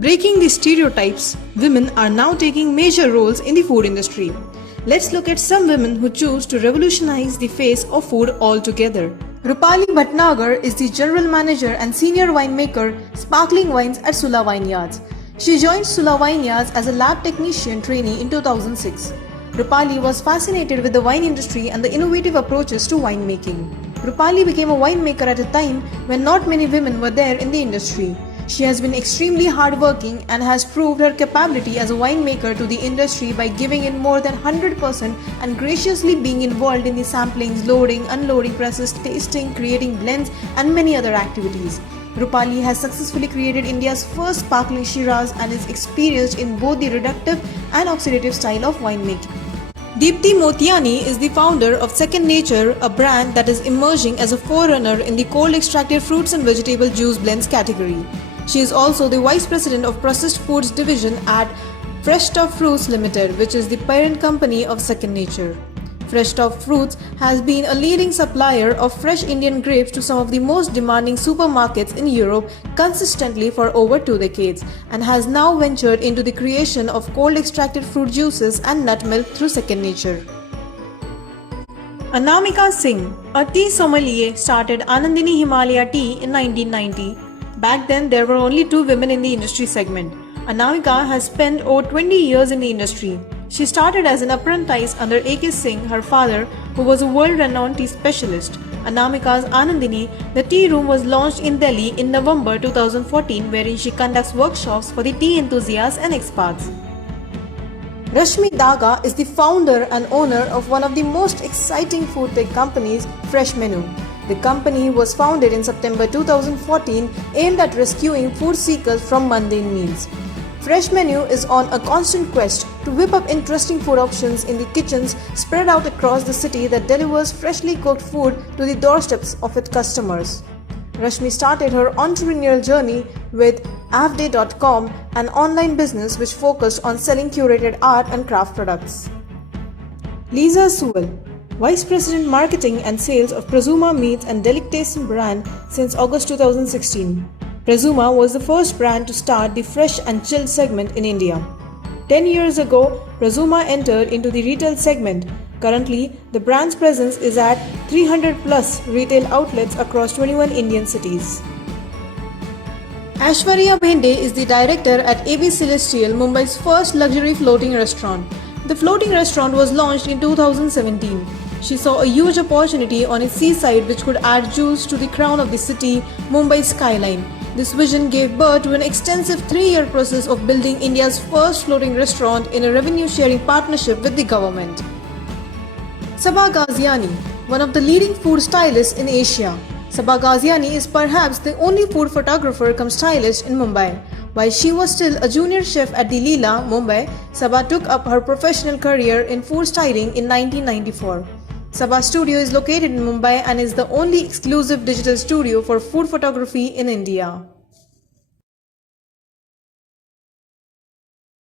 Breaking the stereotypes, women are now taking major roles in the food industry. Let's look at some women who choose to revolutionize the face of food altogether. Rupali Bhatnagar is the general manager and senior winemaker, sparkling wines at Sula Vineyards. She joined Sula Vineyards as a lab technician trainee in 2006. Rupali was fascinated with the wine industry and the innovative approaches to winemaking. Rupali became a winemaker at a time when not many women were there in the industry. She has been extremely hardworking and has proved her capability as a winemaker to the industry by giving in more than 100% and graciously being involved in the samplings, loading, unloading presses, tasting, creating blends and many other activities. Rupali has successfully created India's first sparkling Shiraz and is experienced in both the reductive and oxidative style of winemaking. Deepti Motiani is the founder of Second Nature, a brand that is emerging as a forerunner in the cold extracted fruits and vegetable juice blends category. She is also the Vice President of Processed Foods Division at Fresh Stuff Fruits Limited, which is the parent company of Second Nature. Fresh Stuff Fruits has been a leading supplier of fresh Indian grapes to some of the most demanding supermarkets in Europe consistently for over 2 decades and has now ventured into the creation of cold extracted fruit juices and nut milk through Second Nature. Anamika Singh, a tea sommelier, started Anandini Himalaya Tea in 1990. Back then, there were only 2 women in the industry segment. Anamika has spent over 20 years in the industry. She started as an apprentice under A.K. Singh, her father, who was a world-renowned tea specialist. Anamika's Anandini, the tea room, was launched in Delhi in November 2014, wherein she conducts workshops for the tea enthusiasts and expats. Rashmi Daga is the founder and owner of one of the most exciting food tech companies, Fresh Menu. The company was founded in September 2014, aimed at rescuing food seekers from mundane meals. Fresh Menu is on a constant quest to whip up interesting food options in the kitchens spread out across the city that delivers freshly cooked food to the doorsteps of its customers. Rashmi started her entrepreneurial journey with avday.com, an online business which focused on selling curated art and craft products. Lisa Sewell, Vice President Marketing and Sales of Prezuma Meats and Delicatessen brand since August 2016. Prezuma was the first brand to start the fresh and chilled segment in India. 10 years ago, Prezuma entered into the retail segment. Currently, the brand's presence is at 300 plus retail outlets across 21 Indian cities. Aishwarya Bhende is the director at AB Celestial, Mumbai's first luxury floating restaurant. The floating restaurant was launched in 2017. She saw a huge opportunity on its seaside which could add jewels to the crown of the city, Mumbai's skyline. This vision gave birth to an extensive 3-year process of building India's first floating restaurant in a revenue-sharing partnership with the government. Sabah Ghaziani, one of the leading food stylists in Asia. Sabah Ghaziani is perhaps the only food photographer cum stylist in Mumbai. While she was still a junior chef at the Leela, Mumbai, Sabah took up her professional career in food styling in 1994. Sabah Studio is located in Mumbai and is the only exclusive digital studio for food photography in India.